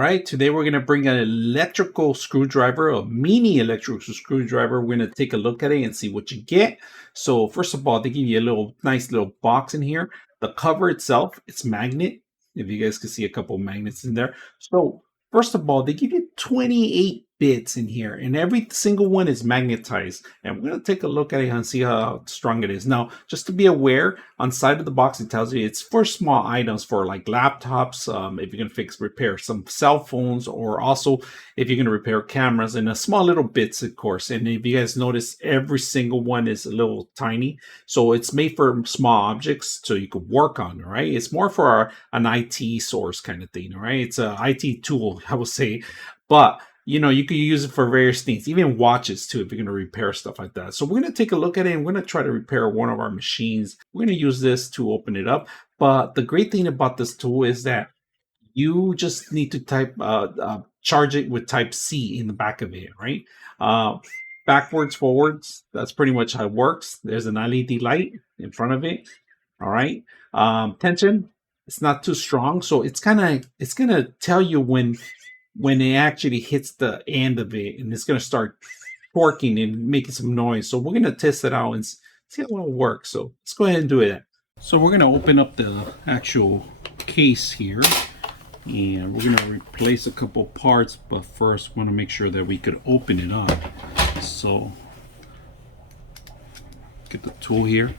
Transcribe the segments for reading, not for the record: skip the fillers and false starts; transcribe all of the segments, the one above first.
right, today we're going to bring an electrical screwdriver, a mini electrical screwdriver. We're going to take a look at it and see what you get. So first of all, they give you a nice little box in here. The cover itself, it's magnet. If you guys can see a couple of magnets in there. So first of all, they give you 28 bits in here, and every single one is magnetized. And we're going to take a look at it and see how strong it is. Now, just to be aware, on the side of the box, it tells you it's for small items, for like laptops, if you're going to repair some cell phones, or also if you're going to repair cameras, and a small little bits, of course. And if you guys notice, every single one is a little tiny. So it's made for small objects so you could work on, right? It's more for an IT source kind of thing, right? It's an IT tool, I would say. But you know, you can use it for various things, even watches too, if you're going to repair stuff like that. So we're going to take a look at it, and we're going to try to repair one of our machines. We're going to use this to open it up. But the great thing about this tool is that you just need to charge it with type C in the back of it, right? Backwards, forwards, that's pretty much how it works. There's an LED light in front of it. All right. Tension, it's not too strong. So it's going to tell you when it actually hits the end of it, and it's going to start torquing and making some noise. So we're going to test it out and see how it will work. So let's go ahead and do it. So we're going to open up the actual case here, and we're going to replace a couple parts, but first we want to make sure that we could open it up. So get the tool here,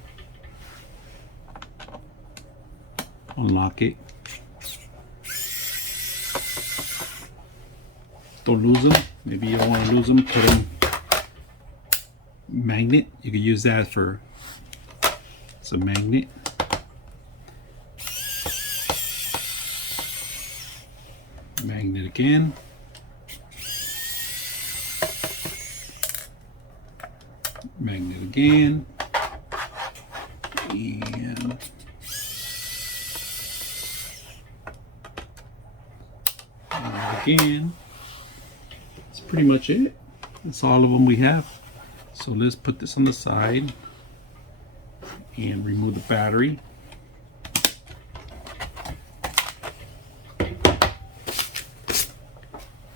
unlock it. Don't lose them. Maybe you don't want to lose them. Put them magnet. You can use that for it's a magnet. Magnet again. Magnet again. And again. Pretty much it. That's all of them we have. So let's put this on the side and remove the battery.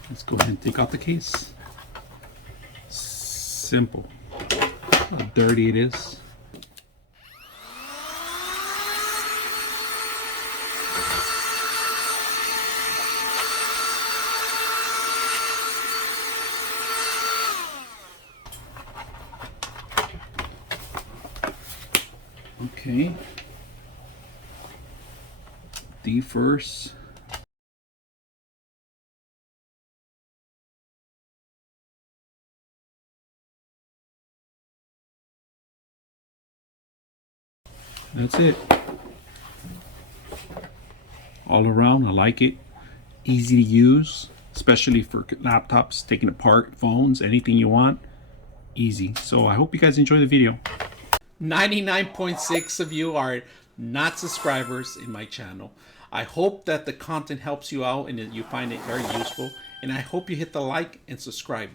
Let's go ahead and take out the case. Simple. How dirty it is. Okay, D first. That's it. All around, I like it. Easy to use, especially for laptops, taking apart, phones, anything you want. Easy. So I hope you guys enjoy the video. 99.6 of you are not subscribers in my channel. I hope that the content helps you out and that you find it very useful. And I hope you hit the like and subscribe.